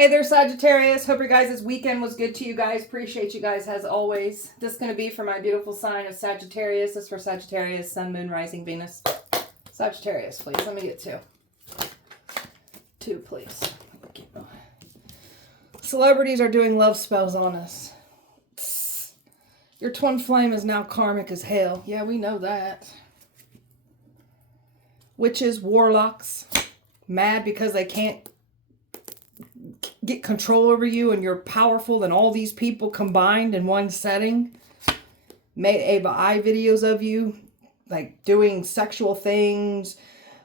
Hey there, Sagittarius. Hope your guys' weekend was good to you guys. Appreciate you guys as always. This is going to be for my beautiful sign of Sagittarius. This is for Sagittarius, Sun, Moon, Rising, Venus. Sagittarius, please. Let me get two. Two, please. Celebrities are doing love spells on us. Your twin flame is now karmic as hell. Yeah, we know that. Witches, warlocks, mad because they can't get control over you and you're powerful than all these people combined in one setting. Made AI videos of you, like doing sexual things,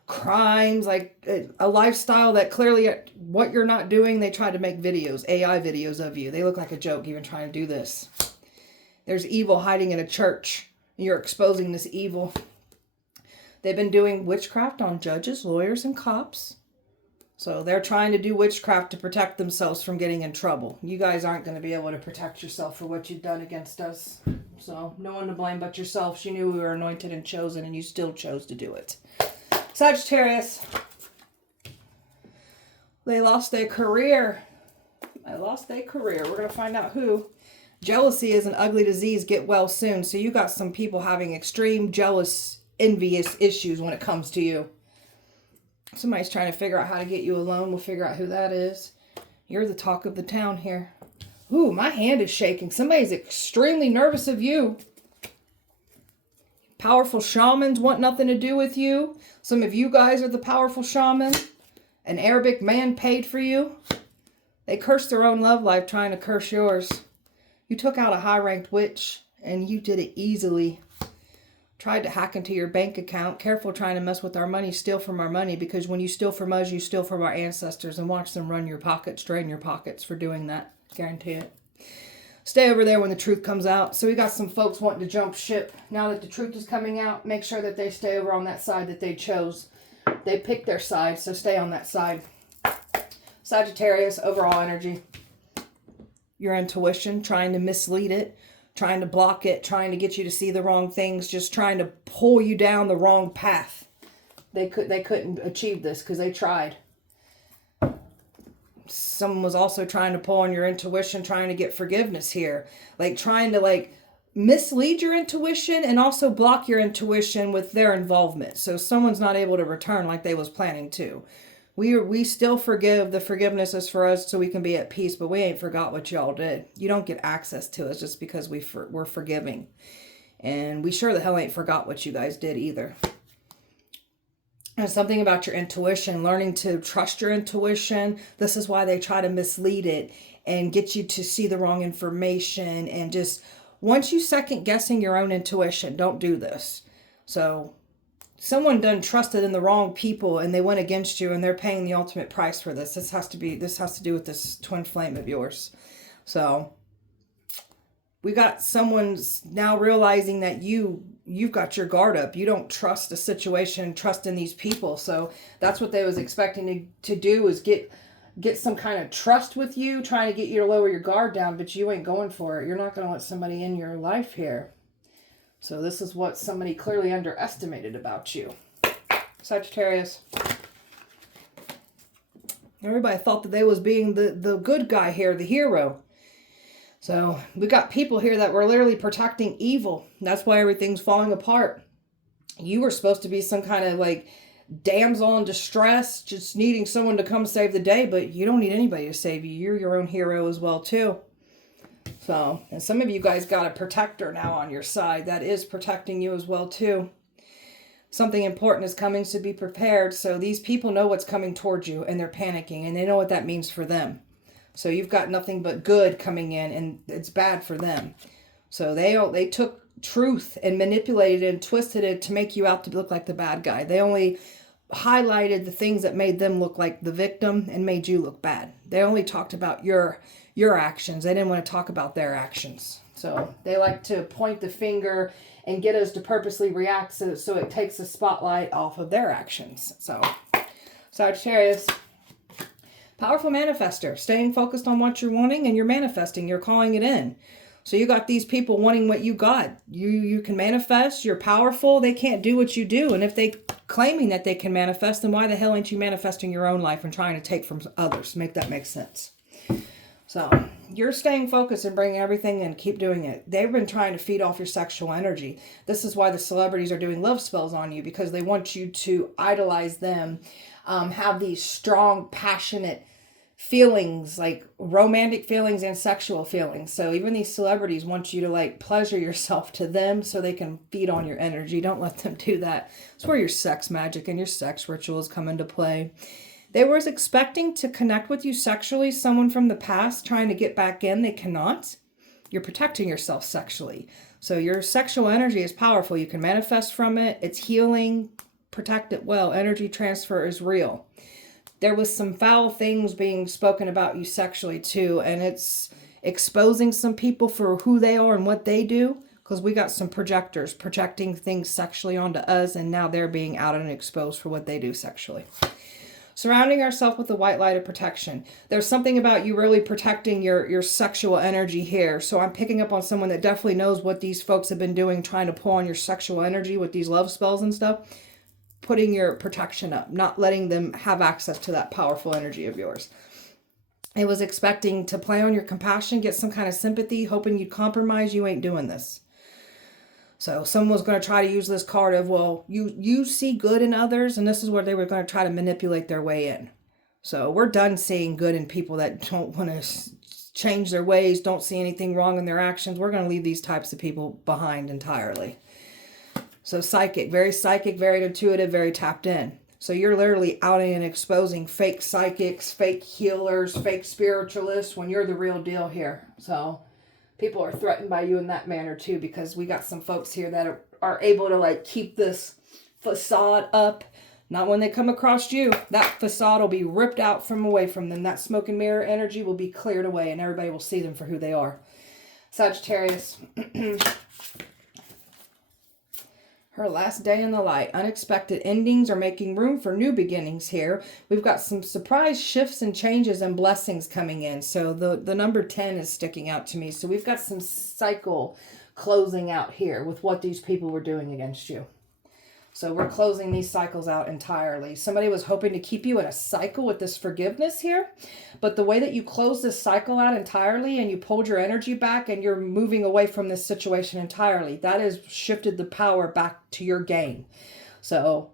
crimes, like a lifestyle that clearly what you're not doing, they tried to make videos, AI videos of you. They look like a joke even trying to do this. There's evil hiding in a church. You're exposing this evil. They've been doing witchcraft on judges, lawyers, and cops. So they're trying to do witchcraft to protect themselves from getting in trouble. You guys aren't going to be able to protect yourself for what you've done against us. So no one to blame but yourself. You knew we were anointed and chosen, and you still chose to do it. Sagittarius. They lost their career. I lost their career. We're going to find out who. Jealousy is an ugly disease. Get well soon. So you got some people having extreme jealous, envious issues when it comes to you. Somebody's trying to figure out how to get you alone. We'll figure out who that is. You're the talk of the town here. Ooh, my hand is shaking. Somebody's extremely nervous of you. Powerful shamans want nothing to do with you. Some of you guys are the powerful shaman. An Arabic man paid for you. They cursed their own love life trying to curse yours. You took out a high-ranked witch, and you did it easily. Tried to hack into your bank account. Careful trying to mess with our money, steal from our money, because when you steal from us, you steal from our ancestors, and watch them run your pockets, drain your pockets for doing that. Guarantee it. Stay over there when the truth comes out. So we got some folks wanting to jump ship. Now that the truth is coming out, make sure that they stay over on that side that they chose. They picked their side, so stay on that side. Sagittarius, overall energy. Your intuition, trying to mislead it. Trying to block it, trying to get you to see the wrong things, just trying to pull you down the wrong path. They couldn't achieve this because they tried. Someone was also trying to pull on your intuition, trying to get forgiveness here. Like trying to mislead your intuition and also block your intuition with their involvement. So someone's not able to return like they was planning to. We still forgive. The forgiveness is for us so we can be at peace, but we ain't forgot what y'all did. You don't get access to us just because we're forgiving. And we sure the hell ain't forgot what you guys did either. And something about your intuition, learning to trust your intuition. This is why they try to mislead it and get you to see the wrong information. And just, once you second guessing your own intuition, don't do this. So someone done trusted in the wrong people and they went against you and they're paying the ultimate price for this. This has to do with this twin flame of yours. So we got someone's now realizing that you've got your guard up. You don't trust the situation, trust in these people. So that's what they was expecting to do, is get some kind of trust with you, trying to get you to lower your guard down, but you ain't going for it. You're not going to let somebody in your life here. So this is what somebody clearly underestimated about you. Sagittarius. Everybody thought that they was being the good guy here, the hero. So we got people here that were literally protecting evil. That's why everything's falling apart. You were supposed to be some kind of damsel in distress, just needing someone to come save the day, but you don't need anybody to save you. You're your own hero as well too. So, and some of you guys got a protector now on your side that is protecting you as well too. Something important is coming, so be prepared. So these people know what's coming towards you and they're panicking and they know what that means for them. So you've got nothing but good coming in and it's bad for them. So they took truth and manipulated it and twisted it to make you out to look like the bad guy. They only highlighted the things that made them look like the victim and made you look bad. They only talked about your actions. They didn't want to talk about their actions. So they like to point the finger and get us to purposely react so it takes the spotlight off of their actions. So Sagittarius, powerful manifester, staying focused on what you're wanting and you're manifesting, you're calling it in. So you got these people wanting what you got. You can manifest, you're powerful, they can't do what you do. And if they claiming that they can manifest, then why the hell ain't you manifesting your own life and trying to take from others? Make that make sense. So you're staying focused and bringing everything in. Keep doing it. They've been trying to feed off your sexual energy. This is why the celebrities are doing love spells on you, because they want you to idolize them, have these strong, passionate feelings, like romantic feelings and sexual feelings. So even these celebrities want you to like pleasure yourself to them so they can feed on your energy. Don't let them do that. It's where your sex magic and your sex rituals come into play. They were expecting to connect with you sexually, someone from the past trying to get back in. They cannot. You're protecting yourself sexually. So your sexual energy is powerful. You can manifest from it. It's healing. Protect it well. Energy transfer is real. There was some foul things being spoken about you sexually too, and it's exposing some people for who they are and what they do, because we got some projectors projecting things sexually onto us, and now they're being out and exposed for what they do sexually. Surrounding ourselves with the white light of protection. There's something about you really protecting your sexual energy here. So I'm picking up on someone that definitely knows what these folks have been doing, trying to pull on your sexual energy with these love spells and stuff. Putting your protection up, not letting them have access to that powerful energy of yours. It was expecting to play on your compassion, get some kind of sympathy, hoping you'd compromise. You ain't doing this. So someone was going to try to use this card of, well, you see good in others, and this is where they were going to try to manipulate their way in. So we're done seeing good in people that don't want to change their ways, don't see anything wrong in their actions. We're going to leave these types of people behind entirely. So psychic, very intuitive, very tapped in. So you're literally outing and exposing fake psychics, fake healers, fake spiritualists when you're the real deal here. So people are threatened by you in that manner too, because we got some folks here that are able to like keep this facade up. Not when they come across you. That facade will be ripped out from away from them. That smoke and mirror energy will be cleared away, and everybody will see them for who they are. Sagittarius. Her last day in the light. Unexpected endings are making room for new beginnings here. We've got some surprise shifts and changes and blessings coming in. So the number 10 is sticking out to me. So we've got some cycle closing out here with what these people were doing against you. So we're closing these cycles out entirely. Somebody was hoping to keep you in a cycle with this forgiveness here. But the way that you close this cycle out entirely and you pulled your energy back and you're moving away from this situation entirely, that has shifted the power back to your gain. So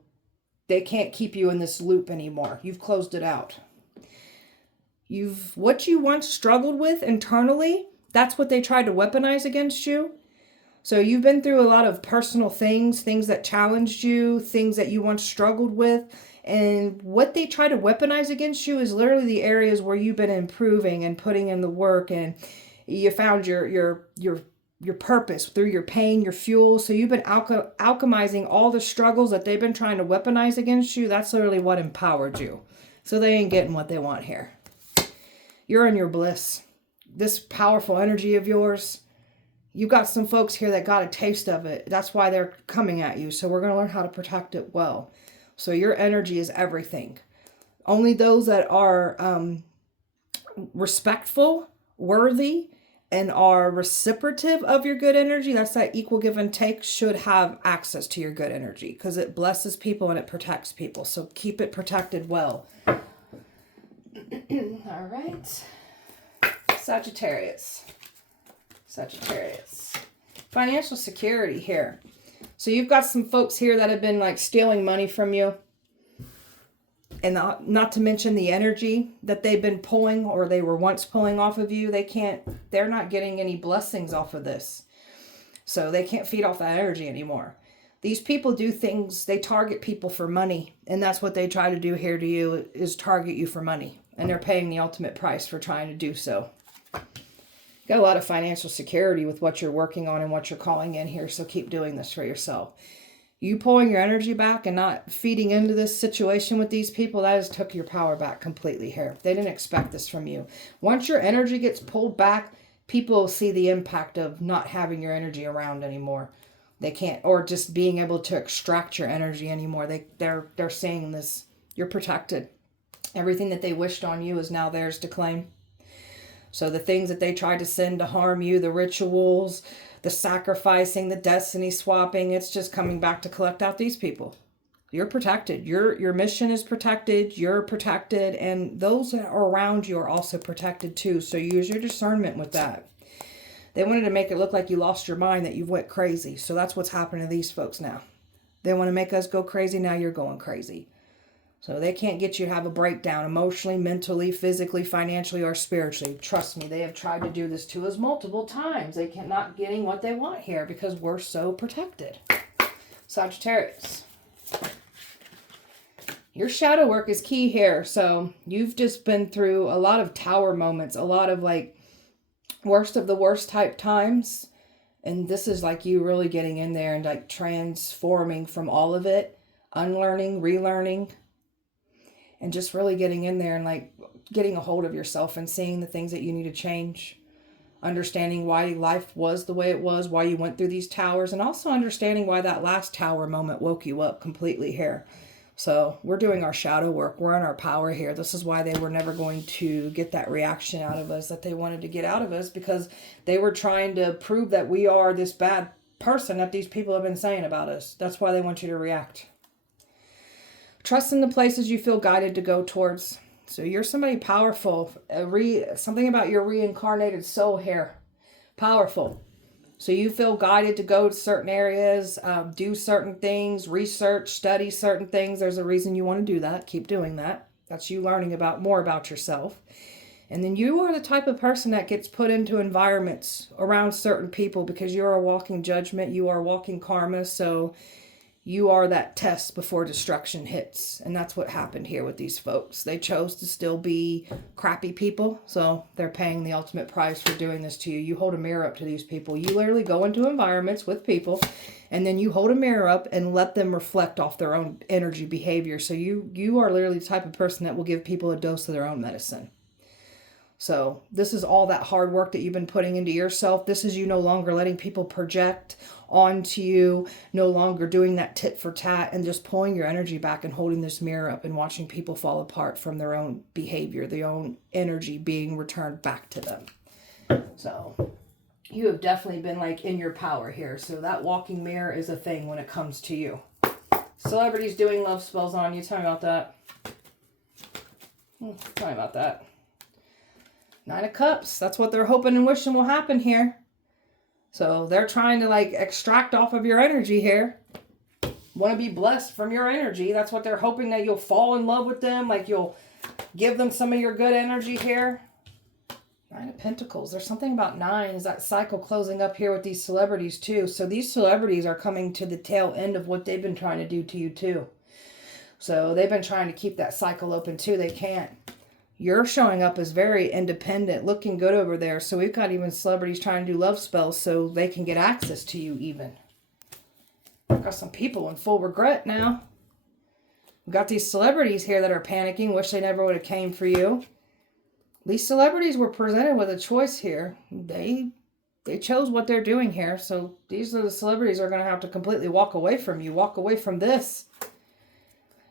they can't keep you in this loop anymore. You've closed it out. What you once struggled with internally, that's what they tried to weaponize against you. So you've been through a lot of personal things that challenged you, things that you once struggled with. And what they try to weaponize against you is literally the areas where you've been improving and putting in the work, and you found your purpose through your pain, your fuel. So you've been alchemizing all the struggles that they've been trying to weaponize against you. That's literally what empowered you. So they ain't getting what they want here. You're in your bliss. This powerful energy of yours, you got some folks here that got a taste of it. That's why they're coming at you. So we're going to learn how to protect it well. So your energy is everything. Only those that are respectful, worthy, and are reciprocative of your good energy, that's that equal give and take, should have access to your good energy, because it blesses people and it protects people. So keep it protected well. All right. Sagittarius. Financial security here. So you've got some folks here that have been like stealing money from you. And not to mention the energy that they've been pulling, or they were once pulling off of you. They're not getting any blessings off of this. So they can't feed off that energy anymore. These people do things, they target people for money. And that's what they try to do here to you, is target you for money. And they're paying the ultimate price for trying to do so. Got a lot of financial security with what you're working on and what you're calling in here. So keep doing this for yourself. You pulling your energy back and not feeding into this situation with these people, that has took your power back completely here. They didn't expect this from you. Once your energy gets pulled back, people see the impact of not having your energy around anymore. They can't, or just being able to extract your energy anymore. They're seeing this. You're protected. Everything that they wished on you is now theirs to claim. So the things that they tried to send to harm you, the rituals, the sacrificing, the destiny swapping, it's just coming back to collect out these people. You're protected. Your mission is protected. You're protected. And those that are around you are also protected too. So use your discernment with that. They wanted to make it look like you lost your mind, that you went crazy. So that's what's happening to these folks now. They want to make us go crazy. Now you're going crazy. So they can't get you to have a breakdown emotionally, mentally, physically, financially, or spiritually. Trust me, they have tried to do this to us multiple times. They cannot getting what they want here because we're so protected. Sagittarius. Your shadow work is key here. So you've just been through a lot of tower moments, a lot of like worst of the worst type times. And this is like you really getting in there and like transforming from all of it, unlearning, relearning, and just really getting in there and like getting a hold of yourself and seeing the things that you need to change. Understanding why life was the way it was, why you went through these towers, and also understanding why that last tower moment woke you up completely here. So we're doing our shadow work. We're in our power here. This is why they were never going to get that reaction out of us that they wanted to get out of us, because they were trying to prove that we are this bad person that these people have been saying about us. That's why they want you to react. Trust in the places you feel guided to go towards. So you're somebody powerful. Something about your reincarnated soul here. Powerful. So you feel guided to go to certain areas, do certain things, research, study certain things. There's a reason you want to do that. Keep doing that. That's you learning more about yourself. And then you are the type of person that gets put into environments around certain people because you're a walking judgment. You are walking karma. So you are that test before destruction hits. And that's what happened here with these folks. They chose to still be crappy people. So they're paying the ultimate price for doing this to you. You hold a mirror up to these people. You literally go into environments with people and then you hold a mirror up and let them reflect off their own energy behavior. So you are literally the type of person that will give people a dose of their own medicine. So this is all that hard work that you've been putting into yourself. This is you no longer letting people project onto you, no longer doing that tit for tat, and just pulling your energy back and holding this mirror up and watching people fall apart from their own behavior, their own energy being returned back to them. So you have definitely been like in your power here. So that walking mirror is a thing when it comes to you. Celebrities doing love spells on you. Tell me about that. Tell me about that. 9 of Cups. That's what they're hoping and wishing will happen here. So they're trying to like extract off of your energy here. Want to be blessed from your energy. That's what they're hoping, that you'll fall in love with them. Like you'll give them some of your good energy here. 9 of Pentacles. There's something about 9. Is that cycle closing up here with these celebrities too. So these celebrities are coming to the tail end of what they've been trying to do to you too. So they've been trying to keep that cycle open too. They can't. You're showing up as very independent, looking good over there. So we've got even celebrities trying to do love spells so they can get access to you even. We've got some people in full regret now. We've got these celebrities here that are panicking, wish they never would have came for you. These celebrities were presented with a choice here. They chose what they're doing here. So these are the celebrities that are going to have to completely walk away from you, walk away from this.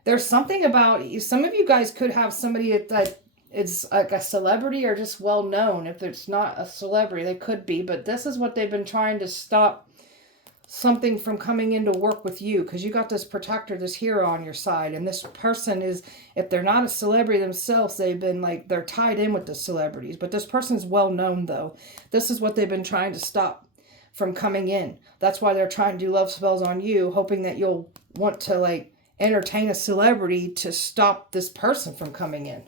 There's something about, some of you guys could have somebody that it's like a celebrity or just well known. If it's not a celebrity, they could be, but this is what they've been trying to stop something from coming into work with you, because you got this protector, this hero on your side, and this person is, if they're not a celebrity themselves, they've been like, they're tied in with the celebrities, but this person's well known though. This is what they've been trying to stop from coming in. That's why they're trying to do love spells on you, hoping that you'll want to like entertain a celebrity to stop this person from coming in.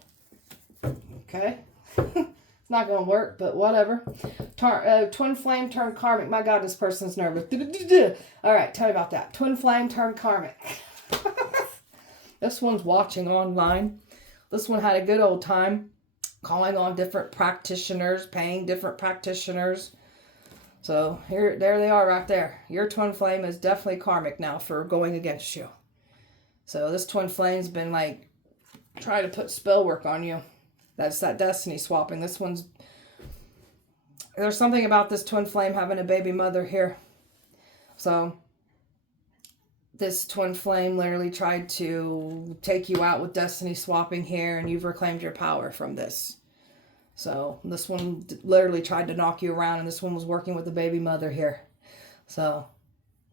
Okay. It's not going to work, but whatever. Twin flame turned karmic. My God, this person's nervous. All right, tell me about that. Twin flame turned karmic. This one's watching online. This one had a good old time calling on different practitioners, paying different practitioners. So there they are right there. Your twin flame is definitely karmic now for going against you. So this twin flame's been like trying to put spell work on you. That's that destiny swapping. This one's, there's something about this twin flame having a baby mother here. So this twin flame literally tried to take you out with destiny swapping here, and you've reclaimed your power from this. So this one literally tried to knock you around, and this one was working with the baby mother here. So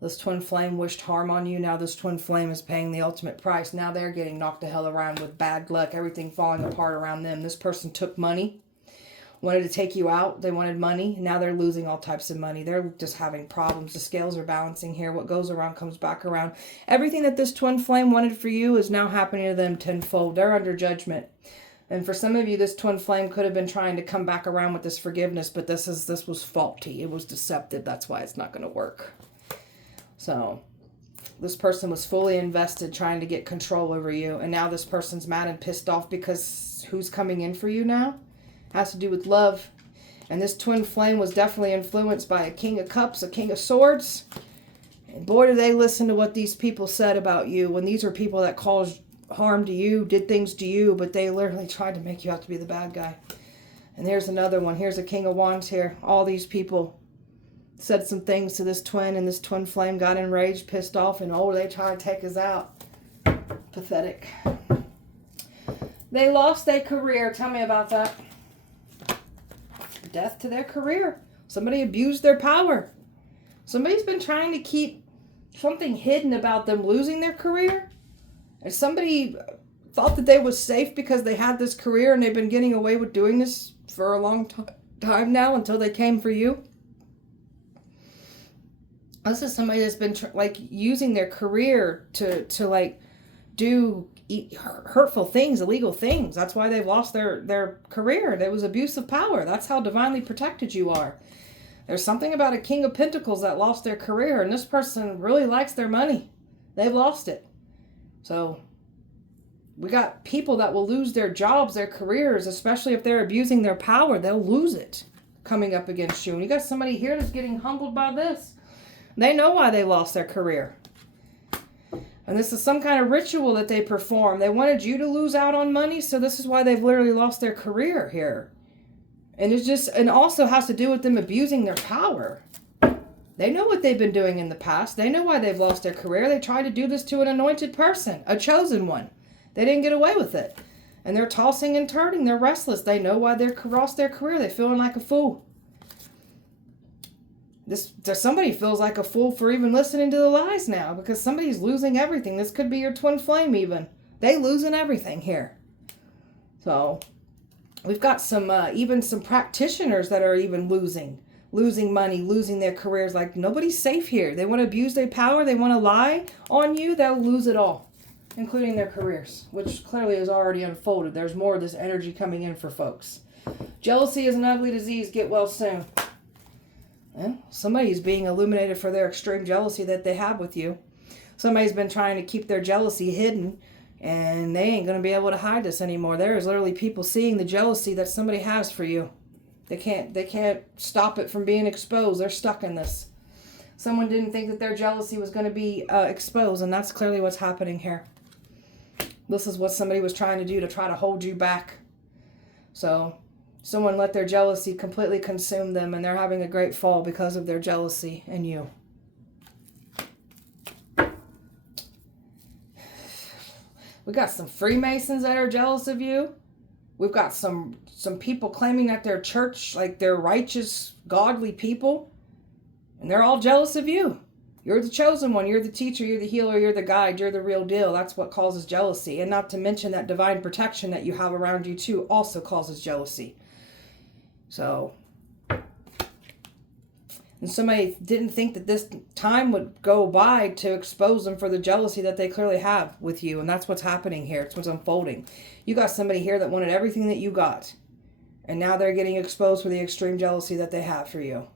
This twin flame wished harm on you. Now this twin flame is paying the ultimate price. Now they're getting knocked to hell around with bad luck. Everything falling apart around them. This person took money. Wanted to take you out. They wanted money. Now they're losing all types of money. They're just having problems. The scales are balancing here. What goes around comes back around. Everything that this twin flame wanted for you is now happening to them tenfold. They're under judgment. And for some of you, this twin flame could have been trying to come back around with this forgiveness, but this was faulty. It was deceptive. That's why it's not going to work. So this person was fully invested trying to get control over you. And now this person's mad and pissed off because who's coming in for you now? Has to do with love. And this twin flame was definitely influenced by a King of Cups, a King of Swords. And boy, do they listen to what these people said about you, when these are people that caused harm to you, did things to you, but they literally tried to make you out to be the bad guy. And there's another one. Here's a King of Wands here. All these people said some things to this twin, and this twin flame got enraged, pissed off, and oh, they tried to take us out. Pathetic. They lost their career. Tell me about that. Death to their career. Somebody abused their power. Somebody's been trying to keep something hidden about them losing their career. And somebody thought that they was safe because they had this career, and they've been getting away with doing this for a long time now until they came for you. This is somebody that's been using their career to like do hurtful things, illegal things. That's why they've lost their career. There was abuse of power. That's how divinely protected you are. There's something about a King of Pentacles that lost their career, and this person really likes their money. They've lost it. So we got people that will lose their jobs, their careers, especially if they're abusing their power. They'll lose it coming up against you. And you got somebody here that's getting humbled by this. They know why they lost their career. And this is some kind of ritual that they perform. They wanted you to lose out on money, so this is why they've literally lost their career here. And it's just, and also has to do with them abusing their power. They know what they've been doing in the past. They know why they've lost their career. They tried to do this to an anointed person, a chosen one. They didn't get away with it. And they're tossing and turning. They're restless. They know why they've lost their career. They're feeling like a fool. Somebody feels like a fool for even listening to the lies now, because somebody's losing everything. This could be your twin flame even. They losing everything here. So we've got some even some practitioners that are even losing money, losing their careers. Like, nobody's safe here. They want to abuse their power. They want to lie on you. They'll lose it all, including their careers, which clearly is already unfolded. There's more of this energy coming in for folks. Jealousy is an ugly disease. Get well soon. Well, somebody's being illuminated for their extreme jealousy that they have with you. Somebody's been trying to keep their jealousy hidden, and they ain't going to be able to hide this anymore. There is literally people seeing the jealousy that somebody has for you. They can't stop it from being exposed. They're stuck in this. Someone didn't think that their jealousy was going to be exposed, and that's clearly what's happening here. This is what somebody was trying to do to try to hold you back. So someone let their jealousy completely consume them, and they're having a great fall because of their jealousy in you. We got some Freemasons that are jealous of you. We've got some people claiming that they're church, like they're righteous, godly people, and they're all jealous of you. You're the chosen one. You're the teacher. You're the healer. You're the guide. You're the real deal. That's what causes jealousy. And not to mention that divine protection that you have around you too also causes jealousy. So, and somebody didn't think that this time would go by to expose them for the jealousy that they clearly have with you. And that's what's happening here. It's what's unfolding. You got somebody here that wanted everything that you got. And now they're getting exposed for the extreme jealousy that they have for you.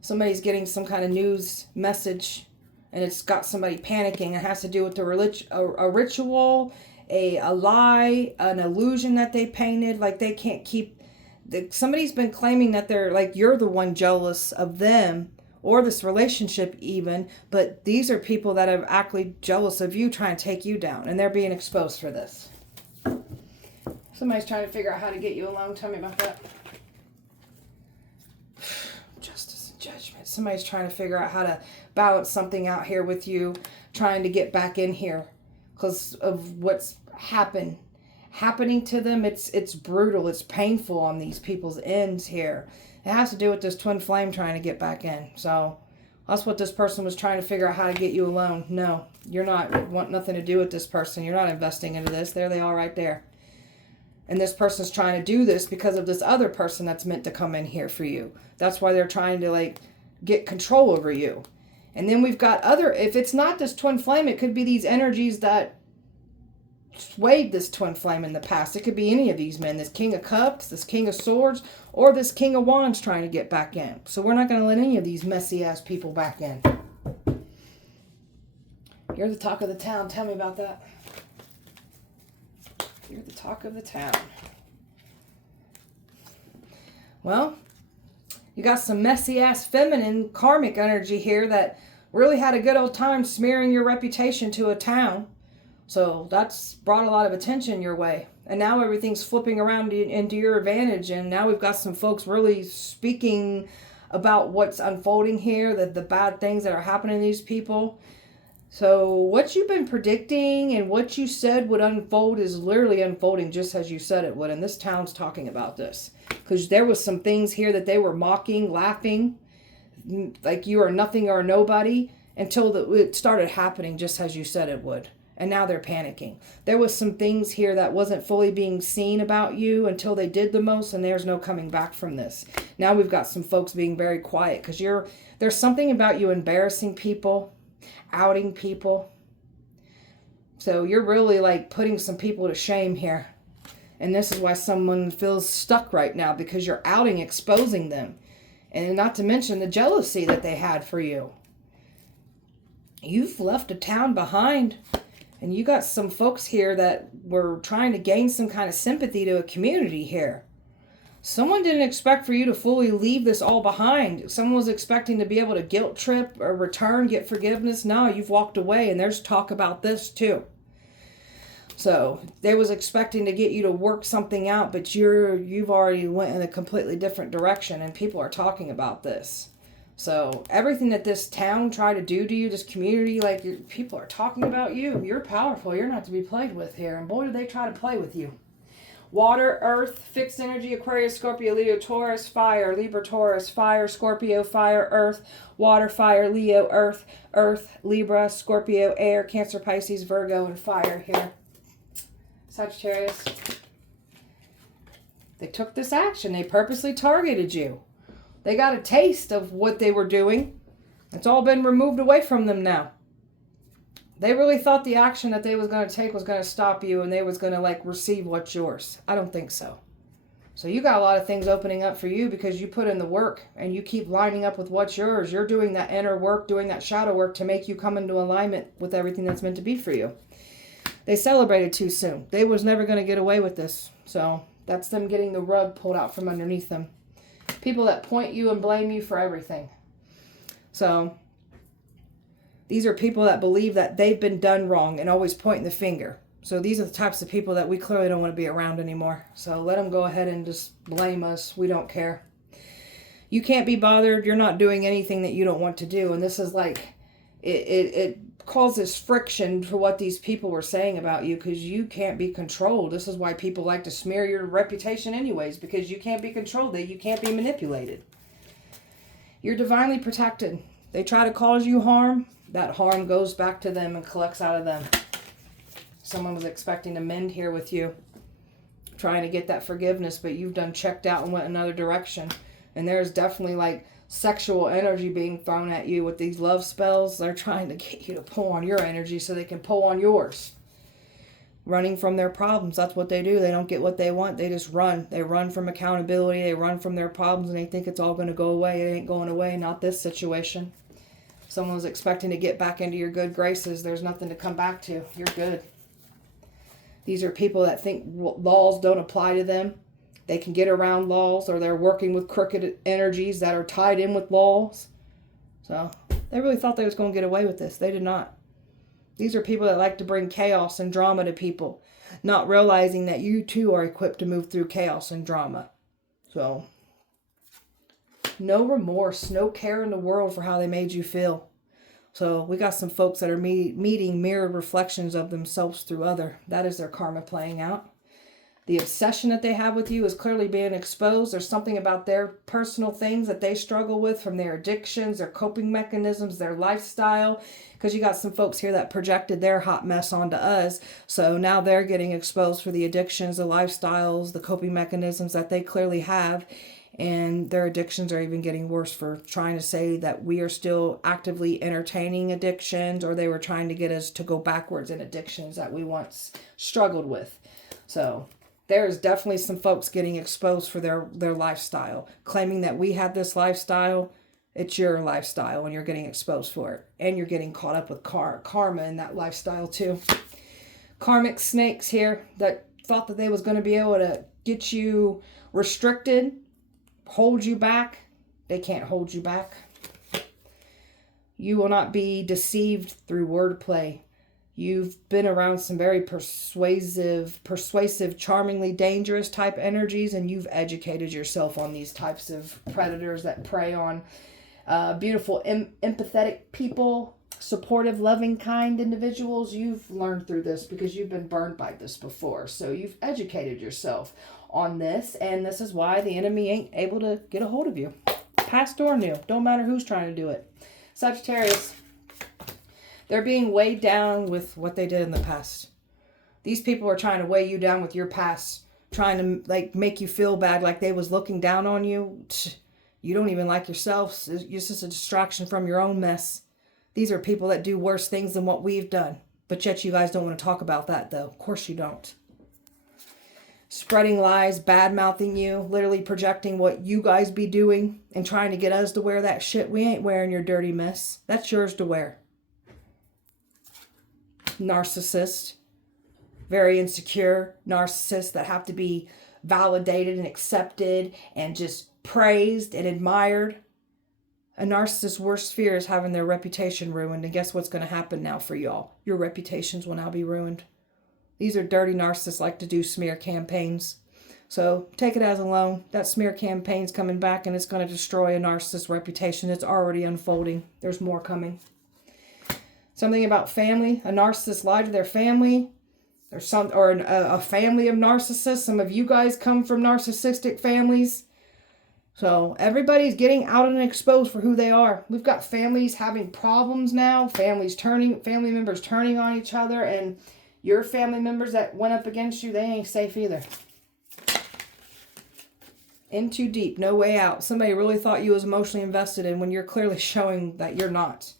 Somebody's getting some kind of news message, and it's got somebody panicking. It has to do with the a ritual, a lie, an illusion that they painted. Like they can't keep. Somebody's been claiming that they're like you're the one jealous of them or this relationship even, but these are people that are actually jealous of you, trying to take you down, and they're being exposed for this. Somebody's trying to figure out how to get you alone. Tell me about that. Justice and judgment. Somebody's trying to figure out how to balance something out here with you, trying to get back in here because of what's happening to them. It's brutal. It's painful on these people's ends here. It has to do with this twin flame trying to get back in. So That's what this person was trying to figure out, how to get you alone. No, you're not. Want nothing to do with this person. You're not investing into this. There they are right there. And this person's trying to do this because of this other person that's meant to come in here for you. That's why they're trying to like get control over you. And then we've got other, if it's not this twin flame, it could be these energies that swayed this twin flame in the past. It could be any of these men. This King of Cups, this King of Swords, or this King of Wands trying to get back in. So we're not going to let any of these messy ass people back in. You're the talk of the town. Tell me about that. You're the talk of the town. Well, you got some messy ass feminine karmic energy here that really had a good old time smearing your reputation to a town. So that's brought a lot of attention your way. And now everything's flipping around into your advantage. And now we've got some folks really speaking about what's unfolding here, the bad things that are happening to these people. So what you've been predicting and what you said would unfold is literally unfolding just as you said it would. And this town's talking about this. Because there was some things here that they were mocking, laughing, like you are nothing or nobody, until it started happening just as you said it would. And now they're panicking. There was some things here that wasn't fully being seen about you until they did the most, and there's no coming back from this. Now we've got some folks being very quiet because there's something about you embarrassing people, outing people. So you're really like putting some people to shame here. And this is why someone feels stuck right now, because you're outing, exposing them. And not to mention the jealousy that they had for you. You've left a town behind. And you got some folks here that were trying to gain some kind of sympathy to a community here. Someone didn't expect for you to fully leave this all behind. Someone was expecting to be able to guilt trip or return, get forgiveness. No, you've walked away, and there's talk about this too. So they was expecting to get you to work something out, but you've already went in a completely different direction, and people are talking about this. So everything that this town tried to do to you, this community, like people are talking about you. You're powerful. You're not to be played with here. And boy, did they try to play with you. Water, earth, fixed energy, Aquarius, Scorpio, Leo, Taurus, fire, Libra, Taurus, fire, Scorpio, fire, earth, water, fire, Leo, earth, earth, Libra, Scorpio, air, Cancer, Pisces, Virgo, and fire here. Sagittarius. They took this action. They purposely targeted you. They got a taste of what they were doing. It's all been removed away from them now. They really thought the action that they was going to take was going to stop you, and they was going to like receive what's yours. I don't think so. So you got a lot of things opening up for you because you put in the work and you keep lining up with what's yours. You're doing that inner work, doing that shadow work to make you come into alignment with everything that's meant to be for you. They celebrated too soon. They was never going to get away with this. So that's them getting the rug pulled out from underneath them. People that point you and blame you for everything. So these are people that believe that they've been done wrong and always pointing the finger. So these are the types of people that we clearly don't want to be around anymore. So let them go ahead and just blame us. We don't care. You can't be bothered. You're not doing anything that you don't want to do. And this is like, it causes friction for what these people were saying about you, because you can't be controlled. This is why people like to smear your reputation anyways, because you can't be controlled. You can't be manipulated. You're divinely protected. They try to cause you harm. That harm goes back to them and collects out of them. Someone was expecting to mend here with you, trying to get that forgiveness, but you've done checked out and went another direction. And there's definitely like sexual energy being thrown at you with these love spells. They're trying to get you to pull on your energy so they can pull on yours. Running from their problems. That's what they do. They don't get what they want. They just run. They run from accountability. They run from their problems, and they think it's all going to go away. It ain't going away. Not this situation. Someone was expecting to get back into your good graces. There's nothing to come back to. You're good. These are people that think laws don't apply to them. They can get around laws, or they're working with crooked energies that are tied in with laws. So they really thought they was going to get away with this. They did not. These are people that like to bring chaos and drama to people, not realizing that you too are equipped to move through chaos and drama. So no remorse, no care in the world for how they made you feel. So we got some folks that are meeting mirrored reflections of themselves through other. That is their karma playing out. The obsession that they have with you is clearly being exposed. There's something about their personal things that they struggle with, from their addictions, their coping mechanisms, their lifestyle. Because you got some folks here that projected their hot mess onto us. So now they're getting exposed for the addictions, the lifestyles, the coping mechanisms that they clearly have. And their addictions are even getting worse for trying to say that we are still actively entertaining addictions, or they were trying to get us to go backwards in addictions that we once struggled with. So there's definitely some folks getting exposed for their lifestyle, claiming that we have this lifestyle. It's your lifestyle, and you're getting exposed for it. And you're getting caught up with karma in that lifestyle too. Karmic snakes here that thought that they was going to be able to get you restricted, hold you back. They can't hold you back. You will not be deceived through wordplay. You've been around some very persuasive, charmingly dangerous type energies, and you've educated yourself on these types of predators that prey on beautiful, empathetic people, supportive, loving, kind individuals. You've learned through this because you've been burned by this before. So you've educated yourself on this, and this is why the enemy ain't able to get a hold of you. Past or new. Don't matter who's trying to do it. Sagittarius. They're being weighed down with what they did in the past. These people are trying to weigh you down with your past, trying to like make you feel bad, like they was looking down on you. You don't even like yourself. It's just a distraction from your own mess. These are people that do worse things than what we've done. But yet you guys don't want to talk about that, though. Of course you don't. Spreading lies, bad-mouthing you, literally projecting what you guys be doing and trying to get us to wear that shit. We ain't wearing your dirty mess. That's yours to wear. Narcissist. Very insecure narcissists that have to be validated and accepted and just praised and admired. A narcissist's worst fear is having their reputation ruined. And guess what's going to happen now for y'all? Your reputations will now be ruined. These are dirty narcissists, like to do smear campaigns. So take it as a loan. That smear campaign's coming back, and it's going to destroy a narcissist's reputation. It's already unfolding. There's more coming. Something about family. A narcissist lied to their family. There's a family of narcissists. Some of you guys come from narcissistic families. So everybody's getting out and exposed for who they are. We've got families having problems now. Family members turning on each other, and your family members that went up against you, they ain't safe either. In too deep, no way out. Somebody really thought you was emotionally invested in when you're clearly showing that you're not.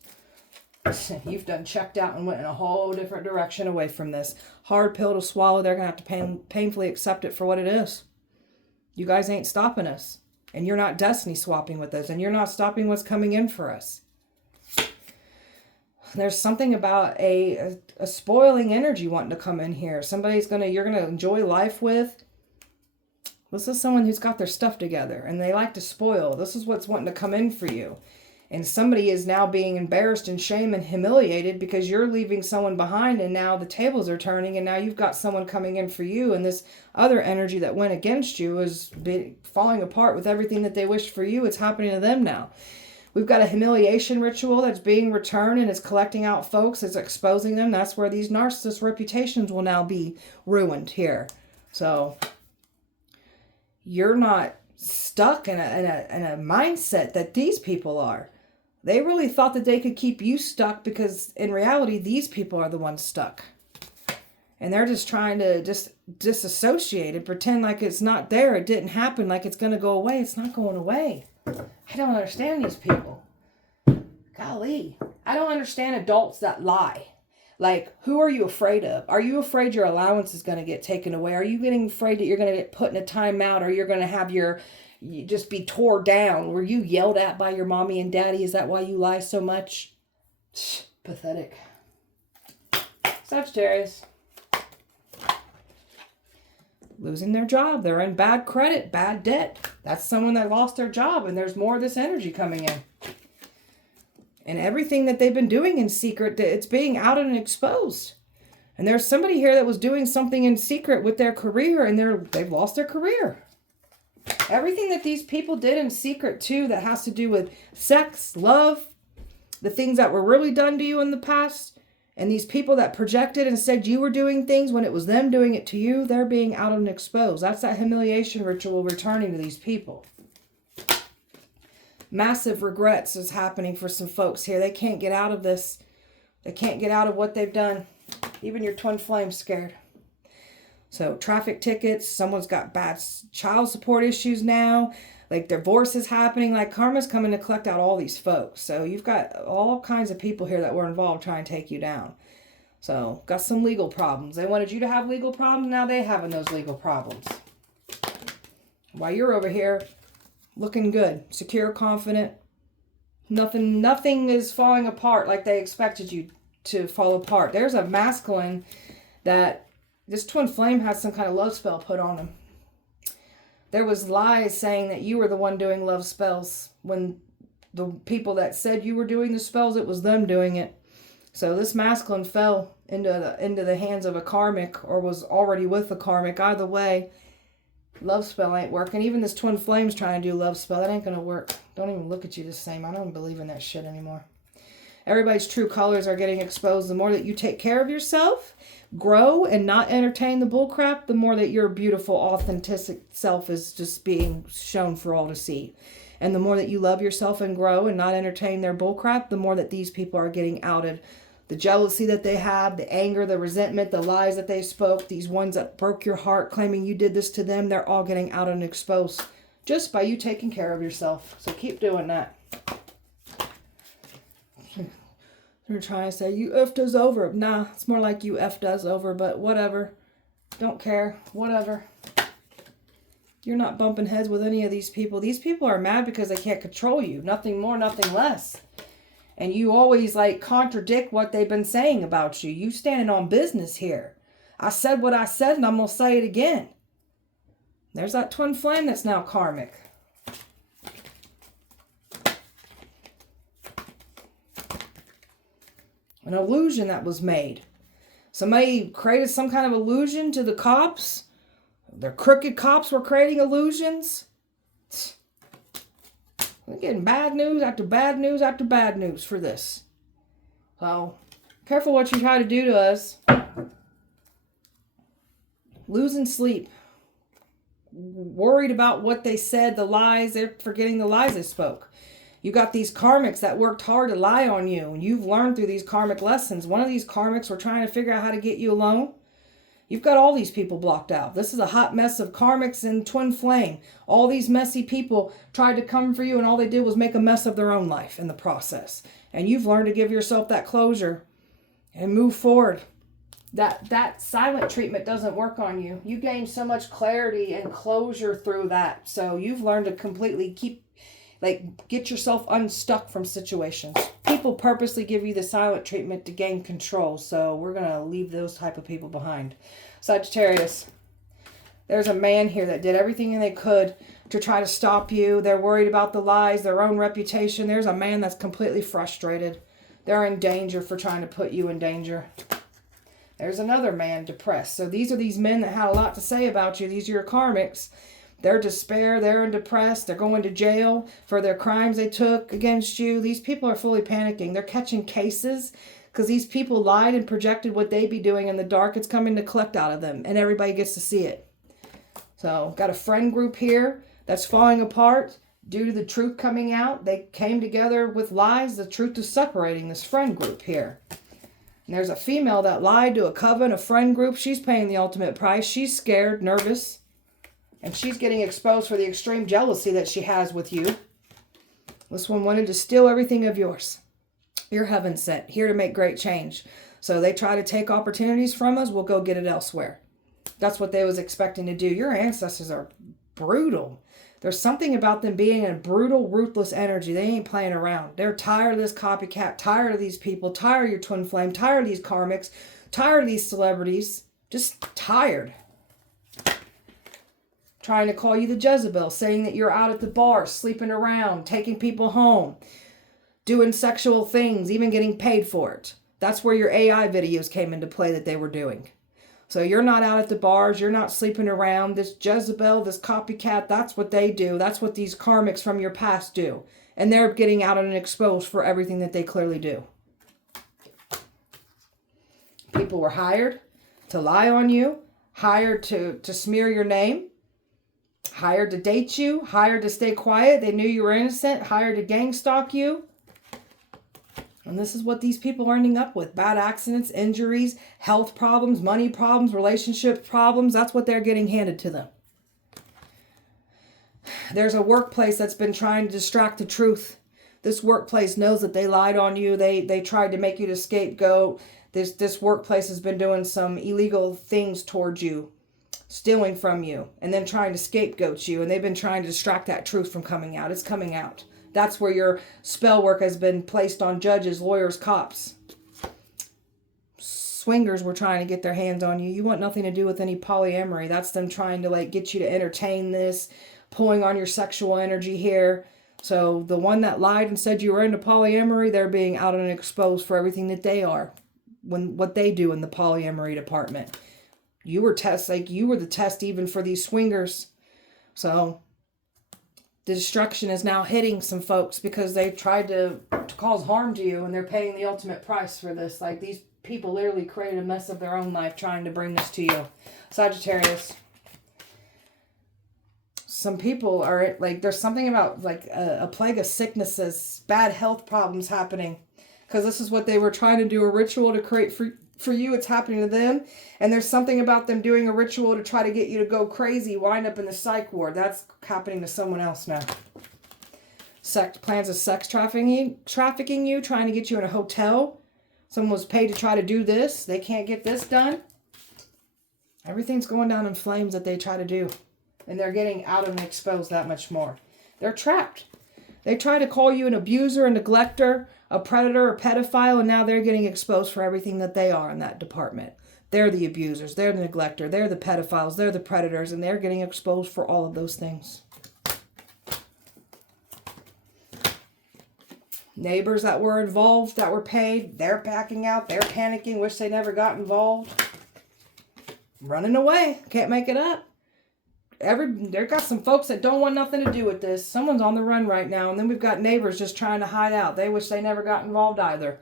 You've done checked out and went in a whole different direction away from this. Hard pill to swallow. They're going to have to painfully accept it for what it is. You guys ain't stopping us. And you're not destiny swapping with us. And you're not stopping what's coming in for us. There's something about a spoiling energy wanting to come in here. You're going to enjoy life with. This is someone who's got their stuff together. And they like to spoil. This is what's wanting to come in for you. And somebody is now being embarrassed and shamed and humiliated because you're leaving someone behind, and now the tables are turning, and now you've got someone coming in for you, and this other energy that went against you is falling apart with everything that they wished for you. It's happening to them now. We've got a humiliation ritual that's being returned, and it's collecting out folks. It's exposing them. That's where these narcissist reputations will now be ruined here. So you're not stuck in a mindset that these people are. They really thought that they could keep you stuck, because in reality, these people are the ones stuck. And they're just trying to just disassociate and pretend like it's not there. It didn't happen, like it's going to go away. It's not going away. I don't understand these people. Golly. I don't understand adults that lie. Like, who are you afraid of? Are you afraid your allowance is going to get taken away? Are you getting afraid that you're going to get put in a timeout, or you're going to have you just be tore down? Were you yelled at by your mommy and daddy? Is that why you lie so much? Pathetic. Sagittarius. Losing their job. They're in bad credit, bad debt. That's someone that lost their job, and there's more of this energy coming in. And everything that they've been doing in secret, it's being outed and exposed. And there's somebody here that was doing something in secret with their career, and they've lost their career. Everything that these people did in secret too, that has to do with sex, love, the things that were really done to you in the past, And these people that projected and said you were doing things when it was them doing it to you, they're being out and exposed. That's that humiliation ritual returning to these people. Massive regrets is happening for some folks here. They can't get out of this. They can't get out of what they've done. Even your twin flame's scared. So traffic tickets, someone's got bad child support issues now. Like divorce is happening. Like karma's coming to collect out all these folks. So you've got all kinds of people here that were involved trying to take you down. So got some legal problems. They wanted you to have legal problems. Now they having those legal problems. While you're over here looking good, secure, confident. Nothing is falling apart like they expected you to fall apart. There's a masculine that this twin flame has some kind of love spell put on him. There was lies saying that you were the one doing love spells. When the people that said you were doing the spells, it was them doing it. So this masculine fell into the hands of a karmic, or was already with a karmic. Either way, love spell ain't working. Even this twin flame's trying to do love spell. That ain't going to work. Don't even look at you the same. I don't believe in that shit anymore. Everybody's true colors are getting exposed. The more that you take care of yourself, grow, and not entertain the bullcrap, the more that your beautiful, authentic self is just being shown for all to see. And the more that you love yourself and grow and not entertain their bullcrap, the more that these people are getting outed. The jealousy that they have, the anger, the resentment, the lies that they spoke, these ones that broke your heart claiming you did this to them, they're all getting out and exposed just by you taking care of yourself. So keep doing that. They're trying to say, you effed us over. Nah, it's more like you effed us over, but whatever. Don't care. Whatever. You're not bumping heads with any of these people. These people are mad because they can't control you. Nothing more, nothing less. And you always like contradict what they've been saying about you. You standing on business here. I said what I said and I'm going to say it again. There's that twin flame that's now karmic. An illusion that was made. Somebody created some kind of illusion to the cops. Their crooked cops were creating illusions. We're getting bad news after bad news after bad news for this. So, careful what you try to do to us. Losing sleep. Worried about what they said, the lies. They're forgetting the lies they spoke. You got these karmics that worked hard to lie on you. And you've learned through these karmic lessons. One of these karmics were trying to figure out how to get you alone. You've got all these people blocked out. This is a hot mess of karmics and twin flame. All these messy people tried to come for you and all they did was make a mess of their own life in the process. And you've learned to give yourself that closure and move forward. That silent treatment doesn't work on you. You gain so much clarity and closure through that. So you've learned to completely get yourself unstuck from situations. People purposely give you the silent treatment to gain control. So we're going to leave those type of people behind. Sagittarius, there's a man here that did everything they could to try to stop you. They're worried about the lies, their own reputation. There's a man that's completely frustrated. They're in danger for trying to put you in danger. There's another man depressed. So these are these men that had a lot to say about you. These are your karmics. They're despair, they're depressed, they're going to jail for their crimes they took against you. These people are fully panicking. They're catching cases because these people lied and projected what they'd be doing in the dark. It's coming to collect out of them and everybody gets to see it. So got a friend group here that's falling apart due to the truth coming out. They came together with lies. The truth is separating this friend group here. And there's a female that lied to a coven, a friend group. She's paying the ultimate price. She's scared, nervous. And she's getting exposed for the extreme jealousy that she has with you. This one wanted to steal everything of yours. You're heaven sent, here to make great change. So they try to take opportunities from us, we'll go get it elsewhere. That's what they was expecting to do. Your ancestors are brutal. There's something about them being a brutal, ruthless energy. They ain't playing around. They're tired of this copycat, tired of these people, tired of your twin flame, tired of these karmics, tired of these celebrities. Just tired. Trying to call you the Jezebel, saying that you're out at the bar, sleeping around, taking people home, doing sexual things, even getting paid for it. That's where your AI videos came into play that they were doing. So you're not out at the bars, you're not sleeping around. This Jezebel, this copycat, that's what they do. That's what these karmics from your past do. And they're getting out and exposed for everything that they clearly do. people were hired to lie on you, hired to smear your name, hired to date you, hired to stay quiet. They knew you were innocent, hired to gang stalk you. And this is what these people are ending up with. Bad accidents, injuries, health problems, money problems, relationship problems. That's what they're getting handed to them. There's a workplace that's been trying to distract the truth. This workplace knows that they lied on you. They tried to make you the scapegoat. This workplace has been doing some illegal things towards you, stealing from you, and then trying to scapegoat you. And they've been trying to distract that truth from coming out. It's coming out. That's where your spell work has been placed on judges, lawyers, cops. Swingers were trying to get their hands on you. You want nothing to do with any polyamory. That's them trying to like get you to entertain this, pulling on your sexual energy here. So the one that lied and said you were into polyamory, they're being out and exposed for everything that they are, what they do in the polyamory department. You were the test even for these swingers. So the destruction is now hitting some folks because they tried to cause harm to you, and they're paying the ultimate price for this. Like, these people literally created a mess of their own life trying to bring this to you. Sagittarius. Some people are like, there's something about like a plague of sicknesses, bad health problems happening. Because this is what they were trying to do, a ritual to create for you. It's happening to them. And there's something about them doing a ritual to try to get you to go crazy, wind up in the psych ward. That's happening to someone else now. Plans of sex trafficking you, trying to get you in a hotel. Someone was paid to try to do this. They can't get this done. Everything's going down in flames that they try to do. And they're getting out and exposed that much more. They're trapped. They try to call you an abuser, a neglector, a predator, a pedophile, and now they're getting exposed for everything that they are in that department. They're the abusers, they're the neglector, they're the pedophiles, they're the predators, and they're getting exposed for all of those things. Neighbors that were involved, that were paid, they're backing out, they're panicking, wish they never got involved. Running away, can't make it up. There got some folks that don't want nothing to do with this. Someone's on the run right now. And then we've got neighbors just trying to hide out. They wish they never got involved either.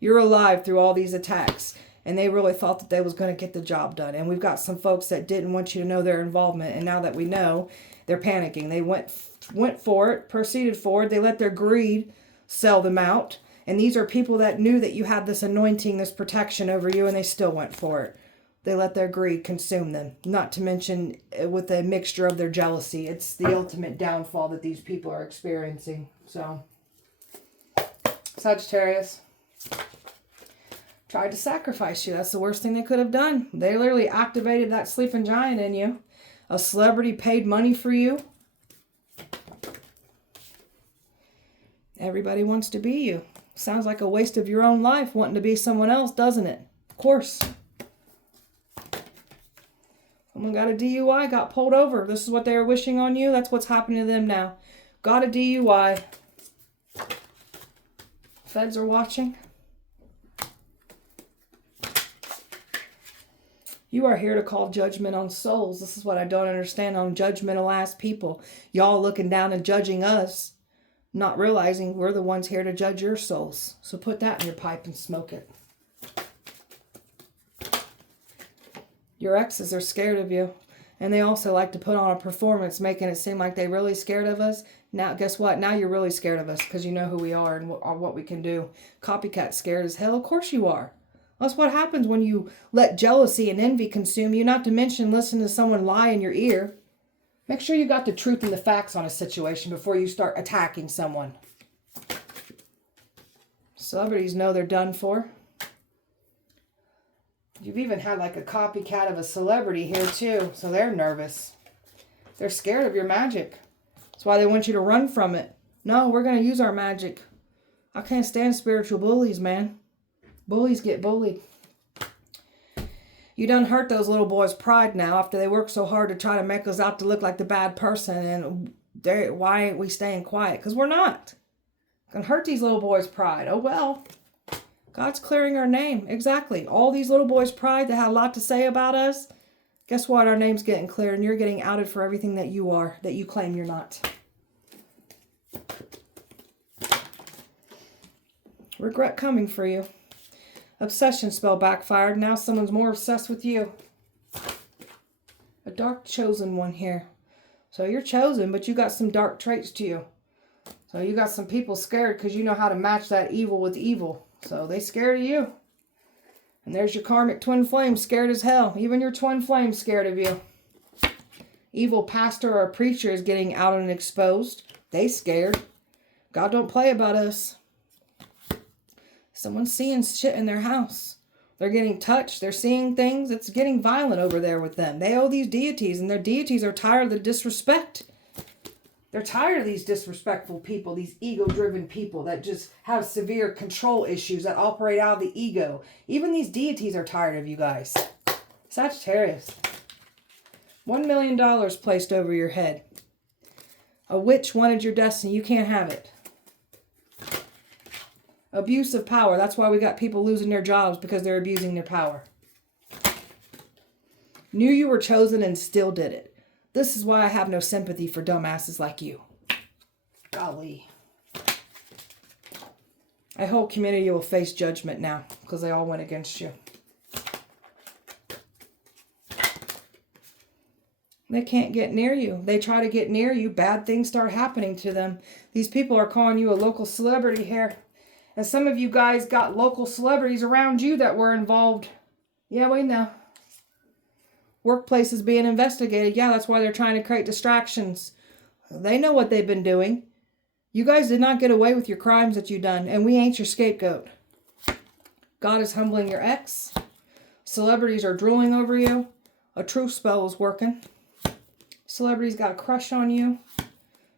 You're alive through all these attacks. And they really thought that they was going to get the job done. And we've got some folks that didn't want you to know their involvement. And now that we know, they're panicking. They went for it, proceeded forward. They let their greed sell them out. And these are people that knew that you had this anointing, this protection over you, and they still went for it. They let their greed consume them. Not to mention with a mixture of their jealousy. It's the ultimate downfall that these people are experiencing. So, Sagittarius tried to sacrifice you. That's the worst thing they could have done. They literally activated that sleeping giant in you. A celebrity paid money for you. Everybody wants to be you. Sounds like a waste of your own life wanting to be someone else, doesn't it? Of course. Someone got a DUI, got pulled over. This is what they were wishing on you. That's what's happening to them now. Got a DUI. Feds are watching. You are here to call judgment on souls. This is what I don't understand on judgmental ass people. Y'all looking down and judging us, not realizing we're the ones here to judge your souls. So put that in your pipe and smoke it. Your exes are scared of you. And they also like to put on a performance, making it seem like they're really scared of us. Now, guess what? Now you're really scared of us because you know who we are and what we can do. Copycat scared as hell. Of course you are. That's what happens when you let jealousy and envy consume you. Not to mention listen to someone lie in your ear. Make sure you got the truth and the facts on a situation before you start attacking someone. Celebrities know they're done for. You've even had like a copycat of a celebrity here too. So they're nervous. They're scared of your magic. That's why they want you to run from it. No, we're going to use our magic. I can't stand spiritual bullies, man. Bullies get bullied. You done hurt those little boys' pride now after they worked so hard to try to make us out to look like the bad person. And why ain't we staying quiet? Because we're not. Gonna hurt these little boys' pride. Oh well. God's clearing our name. Exactly. All these little boys' pride that had a lot to say about us. Guess what? Our name's getting cleared and you're getting outed for everything that you are, that you claim you're not. Regret coming for you. Obsession spell backfired. Now someone's more obsessed with you. A dark chosen one here. So you're chosen, but you got some dark traits to you. So you got some people scared because you know how to match that evil with evil. So they scared of you. And there's your karmic twin flame, scared as hell. Even your twin flame scared of you. Evil pastor or preacher is getting out and exposed. They scared. God don't play about us. Someone's seeing shit in their house. They're getting touched. They're seeing things. It's getting violent over there with them. They owe these deities, and their deities are tired of the disrespect. They're tired of these disrespectful people, these ego-driven people that just have severe control issues that operate out of the ego. Even these deities are tired of you guys. Sagittarius. $1 million placed over your head. A witch wanted your destiny. You can't have it. Abuse of power. That's why we got people losing their jobs, because they're abusing their power. Knew you were chosen and still did it. This is why I have no sympathy for dumbasses like you. Golly. A whole community will face judgment now because they all went against you. They can't get near you. They try to get near you. Bad things start happening to them. These people are calling you a local celebrity here. And some of you guys got local celebrities around you that were involved. Yeah, we know. Workplace is being investigated. Yeah, that's why they're trying to create distractions. They know what they've been doing. You guys did not get away with your crimes that you done, and we ain't your scapegoat. God is humbling your ex. Celebrities are drooling over you. A truth spell is working. Celebrities got a crush on you.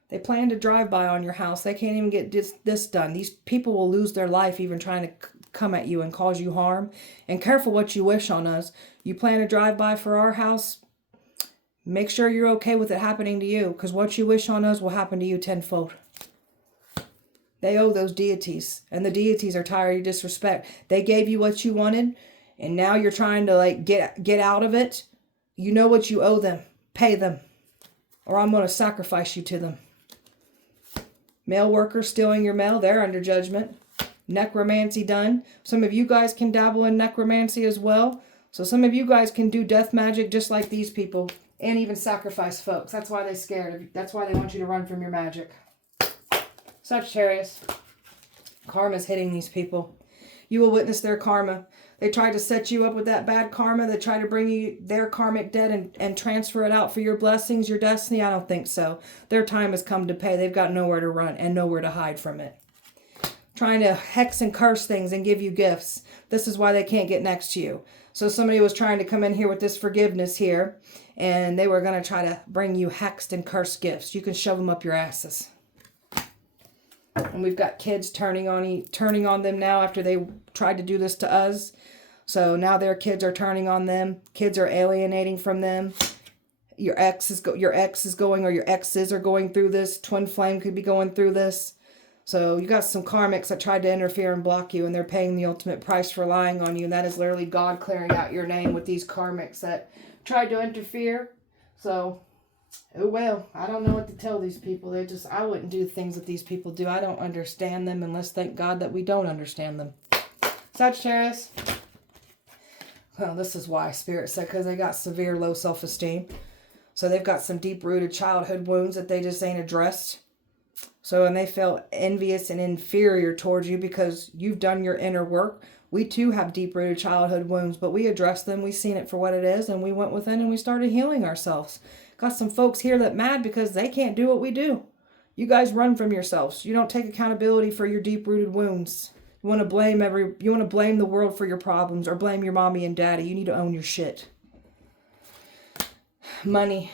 They plan to drive by on your house. They can't even get this done. These people will lose their life even trying to come at you and cause you harm. And careful what you wish on us. You plan to drive by for our house, make sure you're okay with it happening to you, because what you wish on us will happen to you tenfold. They owe those deities, and the deities are tired of your disrespect. They gave you what you wanted, and now you're trying to get out of it. You know what you owe them. Pay them, or I'm going to sacrifice you to them. Mail workers stealing your mail, they're under judgment. Necromancy done. Some of you guys can dabble in necromancy as well. So some of you guys can do death magic just like these people, and even sacrifice folks. That's why they're scared. That's why they want you to run from your magic. Sagittarius. Karma's hitting these people. You will witness their karma. They tried to set you up with that bad karma. They tried to bring you their karmic debt and transfer it out for your blessings, your destiny. I don't think so. Their time has come to pay. They've got nowhere to run and nowhere to hide from it. Trying to hex and curse things and give you gifts. This is why they can't get next to you. So somebody was trying to come in here with this forgiveness here, and they were going to try to bring you hexed and cursed gifts. You can shove them up your asses. And we've got kids turning on them now after they tried to do this to us. So now their kids are turning on them. Kids are alienating from them. Your exes are going through this. Twin flame could be going through this. So you got some karmics that tried to interfere and block you, and they're paying the ultimate price for lying on you. And that is literally God clearing out your name with these karmics that tried to interfere. So, oh well, I don't know what to tell these people. I wouldn't do things that these people do. I don't understand them, unless thank God that we don't understand them. Sagittarius. Well, this is why Spirit said, because they got severe low self-esteem. So they've got some deep-rooted childhood wounds that they just ain't addressed. So, and they feel envious and inferior towards you because you've done your inner work. We too have deep-rooted childhood wounds, but we addressed them. We seen it for what it is, and we went within and we started healing ourselves. Got some folks here that mad because they can't do what we do. You guys run from yourselves. You don't take accountability for your deep-rooted wounds. You want to blame the world for your problems, or blame your mommy and daddy. You need to own your shit. Money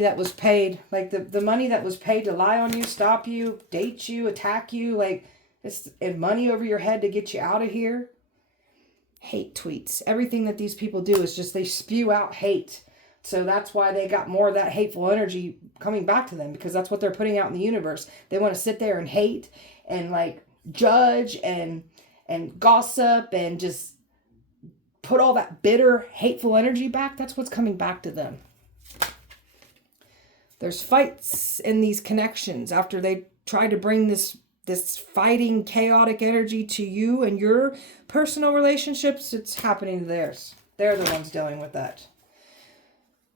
that was paid, like the money that was paid to lie on you, stop you, date you, attack you, like it's money over your head to get you out of here. Hate tweets. Everything that these people do is just they spew out hate. So that's why they got more of that hateful energy coming back to them, because that's what they're putting out in the universe. They want to sit there and hate and like judge and gossip and just put all that bitter, hateful energy back. That's what's coming back to them. There's fights in these connections after they tried to bring this this fighting, chaotic energy to you and your personal relationships, it's happening to theirs. They're the ones dealing with that.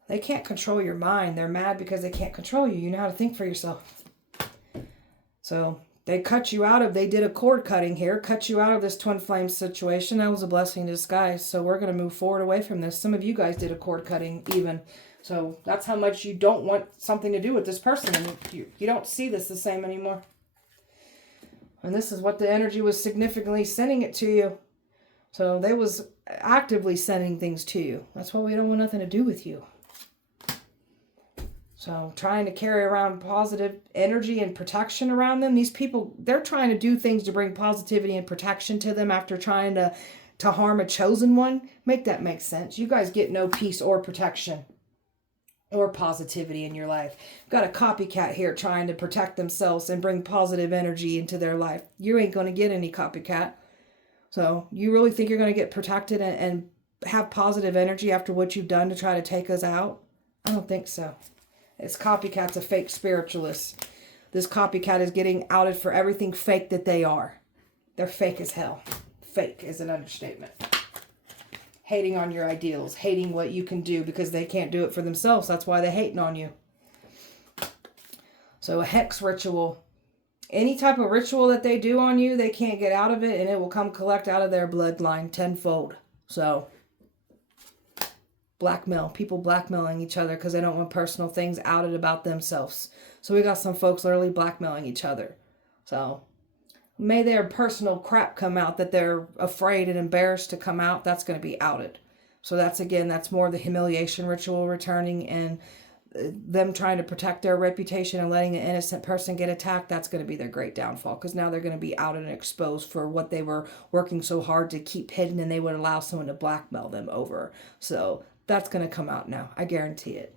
They can't control your mind. They're mad because they can't control you. You know how to think for yourself. So they did a cord cutting here, cut you out of this twin flame situation. That was a blessing in disguise. So we're going to move forward away from this. Some of you guys did a cord cutting even. So that's how much you don't want something to do with this person. And you don't see this the same anymore. And this is what the energy was significantly sending it to you. So they was actively sending things to you. That's why we don't want nothing to do with you. So trying to carry around positive energy and protection around them. These people, they're trying to do things to bring positivity and protection to them after trying to harm a chosen one. Make that make sense. You guys get no peace or protection or positivity in your life. You've got a copycat here trying to protect themselves and bring positive energy into their life. You ain't going to get any copycat. So you really think you're going to get protected and have positive energy after what you've done to try to take us out? I don't think so. This copycat's a fake spiritualist. This copycat is getting outed for everything fake that they are. They're fake as hell. Fake is an understatement. Hating on your ideals. Hating what you can do because they can't do it for themselves. That's why they're hating on you. So a hex ritual. Any type of ritual that they do on you, they can't get out of it, and it will come collect out of their bloodline tenfold. So blackmail. People blackmailing each other because they don't want personal things outed about themselves. So we got some folks literally blackmailing each other. So may their personal crap come out that they're afraid and embarrassed to come out. That's going to be outed. So that's more the humiliation ritual returning and them trying to protect their reputation and letting an innocent person get attacked. That's going to be their great downfall because now they're going to be outed and exposed for what they were working so hard to keep hidden, and they would allow someone to blackmail them over. So that's going to come out now. I guarantee it.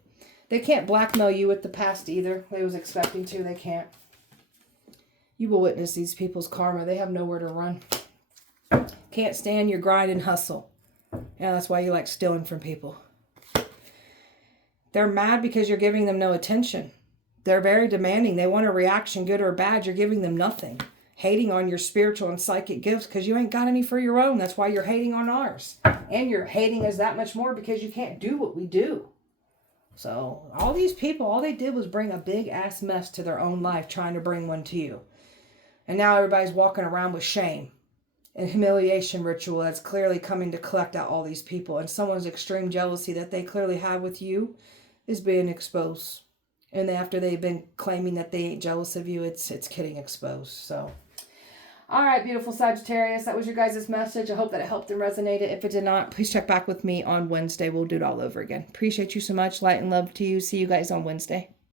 They can't blackmail you with the past either. They was expecting to. They can't. You will witness these people's karma. They have nowhere to run. Can't stand your grind and hustle. Yeah, that's why you like stealing from people. They're mad because you're giving them no attention. They're very demanding. They want a reaction, good or bad. You're giving them nothing. Hating on your spiritual and psychic gifts because you ain't got any for your own. That's why you're hating on ours. And you're hating us that much more because you can't do what we do. So all these people, all they did was bring a big ass mess to their own life trying to bring one to you. And now everybody's walking around with shame and humiliation ritual that's clearly coming to collect out all these people. And someone's extreme jealousy that they clearly have with you is being exposed. And after they've been claiming that they ain't jealous of you, it's getting exposed. So, all right, beautiful Sagittarius, that was your guys' message. I hope that it helped and resonated. If it did not, please check back with me on Wednesday. We'll do it all over again. Appreciate you so much. Light and love to you. See you guys on Wednesday.